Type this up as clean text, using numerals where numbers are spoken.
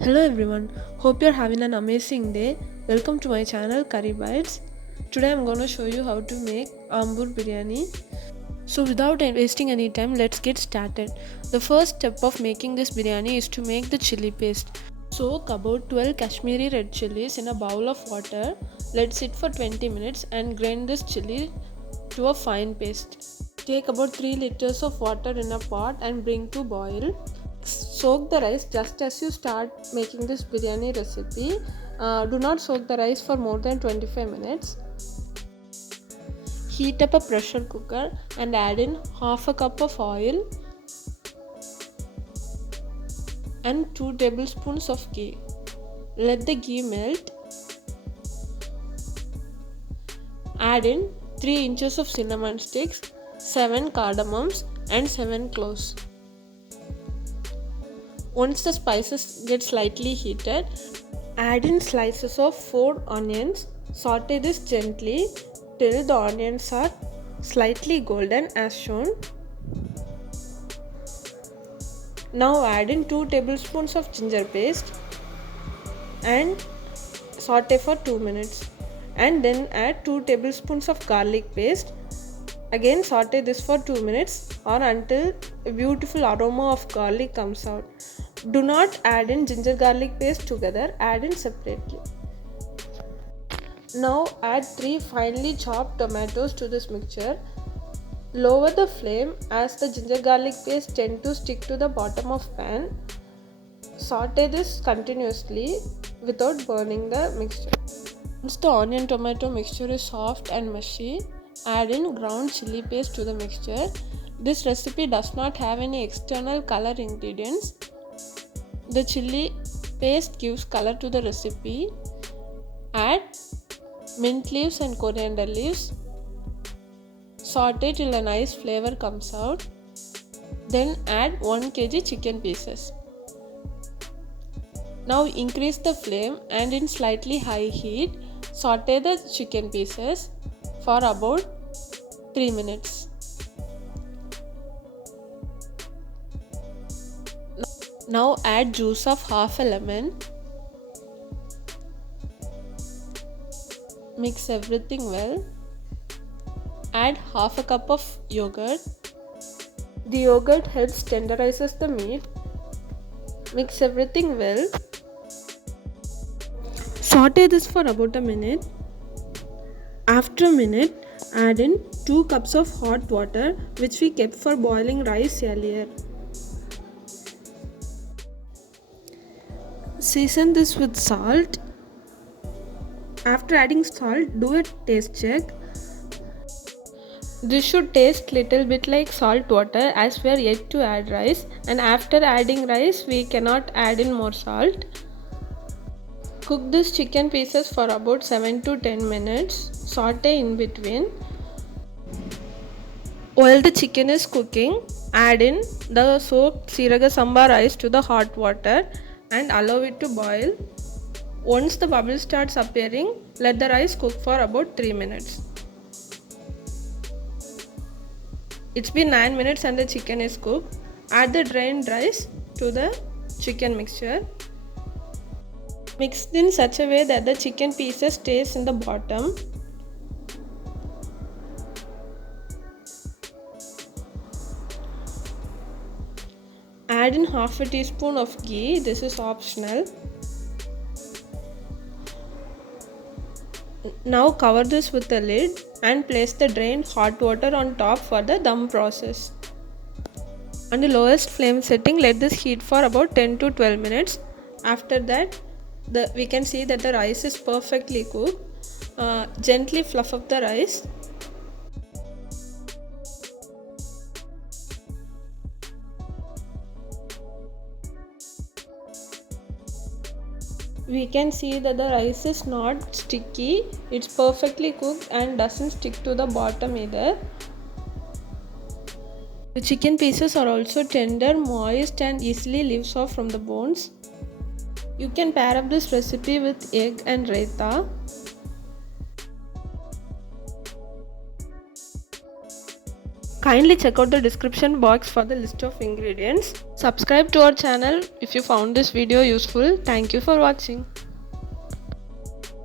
Hello everyone, hope you're having an amazing day. Welcome to my channel Curry Bites. Today I'm going to show you how to make Ambur Biryani. So without wasting any time, let's get started. The first step of making this biryani is to make the chilli paste. Soak about 12 Kashmiri red chillies in a bowl of water. Let sit for 20 minutes and grind this chilli to a fine paste. Take about 3 liters of water in a pot and bring to boil. Soak the rice just as you start making this biryani recipe. Do not soak the rice for more than 25 minutes. Heat up a pressure cooker and add in half a cup of oil and 2 tablespoons of ghee. Let the ghee melt. Add in 3 inches of cinnamon sticks, 7 cardamoms and 7 cloves. Once the spices get slightly heated, add in slices of 4 onions. Saute this gently till the onions are slightly golden as shown. Now add in 2 tablespoons of ginger paste and saute for 2 minutes. And then add 2 tablespoons of garlic paste. Again saute this for 2 minutes or until a beautiful aroma of garlic comes out. Do not add in ginger garlic paste together, add in separately. Now add 3 finely chopped tomatoes to this mixture. Lower the flame as the ginger garlic paste tend to stick to the bottom of pan. Saute this continuously without burning the mixture. Once the onion tomato mixture is soft and mushy, add in ground chilli paste to the mixture. This recipe does not have any external color ingredients. The chilli paste gives color to the recipe. Add mint leaves and coriander leaves. Saute till a nice flavor comes out. Then add 1 kg chicken pieces. Now increase the flame and in slightly high heat, saute the chicken pieces for about 3 minutes. Now add juice of half a lemon. Mix everything well. Add half a cup of yogurt. The yogurt helps tenderizes the meat. Mix everything well. Saute this for about a minute. After a minute, add in 2 cups of hot water which we kept for boiling rice earlier. Season this with salt. After adding salt, do a taste check. This should taste little bit like salt water as we are yet to add rice, and after adding rice we cannot add in more salt. Cook this chicken pieces for about 7 to 10 minutes. Saute in between. While the chicken is cooking, add in the soaked Seeraga samba rice to the hot water and allow it to boil. Once the bubble starts appearing, let the rice cook for about 3 minutes. It's been 9 minutes and the chicken is cooked. Add the drained rice to the chicken mixture. Mix in such a way that the chicken pieces stays in the bottom. Add in half a teaspoon of ghee. This is optional. Now cover this with a lid and place the drained hot water on top for the dum process. On the lowest flame setting, let this heat for about 10 to 12 minutes. After that, we can see that the rice is perfectly cooked. Gently fluff up the rice. We can see that the rice is not sticky. It's perfectly cooked and doesn't stick to the bottom either. The chicken pieces are also tender, moist and easily leaves off from the bones. You can pair up this recipe with egg and raita. Kindly check out the description box for the list of ingredients. Subscribe to our channel if you found this video useful. Thank you for watching.